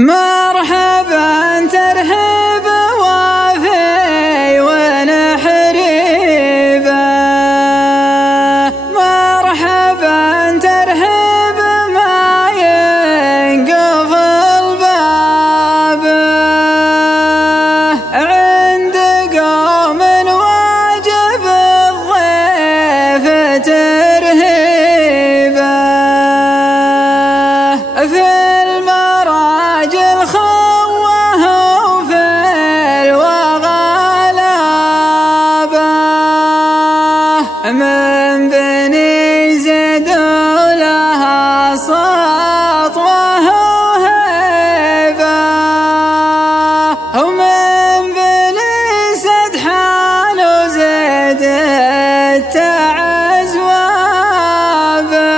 مرحبا ترحب وافي ونحريبه، مرحبا ترحب ما ينقفل بابه، عند قوم واجب الضيف ترهيبه، في المراجل خوه وفي الوغى لابه، من بني زيد لها سطوه وهيبه، ومن بني سدحان وزيد التعز وابه.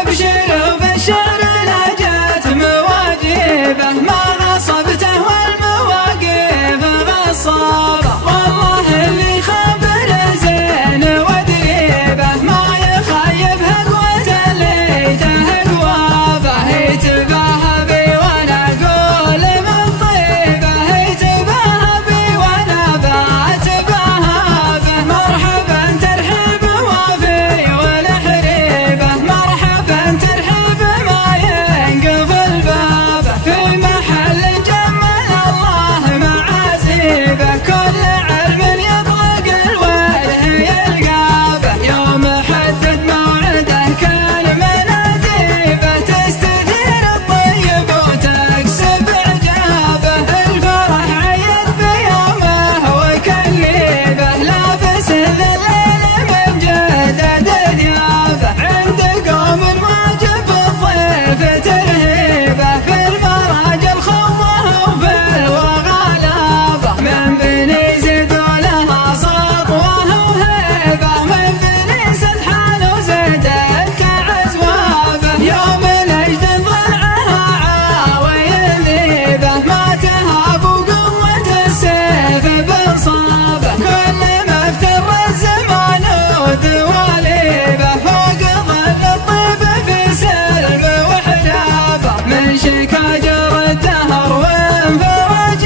أبشروا بالشعر لجت مواجبه، ما غصبته والمواقف غصابه، والله اللي خبر زين ودريبه، ما يخيب هقوة اللي تهقوابه، يتباهى بي وانا اقول من طيبه، يتباهى بي وانا باتباهى به، مرحبا ترحب وافي ونحريبه، مرحبا ترحب ما ينقفل بابه، في محل جمل الله معازيبه، كل علم يطلق الوجه يلقابه، يوم حدد موعده كان مناديبه، تستثير الطيب وتكسب عجابه، الفرح عيد بيومه وكليبه، لابس الليل من جدد ثيابه، عند قوم واجب الضيف ترهيبه، في المراجل خوه وفي الوغى لابه، من بني زيد لها سطوه وهيبه، من بني سدحان وزيد التعز وابه، يوم نجد ضلعها عاوي ذيبه، ما تهاب قوة السيف بنصابه، كل ما افتر الزمان ودواليبه، فوق ظل الطيب في سلم وحجابه، من شكاجر الدهر وانفرج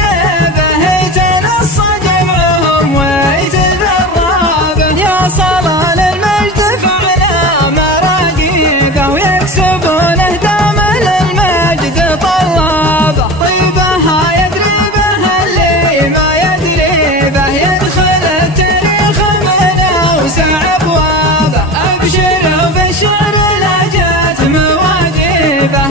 به، يتنص جمعهم ويتذرابه، يا صلال المجد فعلى مراقيبه، ويكسبونه دام للمجد طلابه، طيبها يدري به اللي ما يدري به، يدخل التاريخ من اوسع ابوابه. أبشروا بالشعر لجت مواجبه،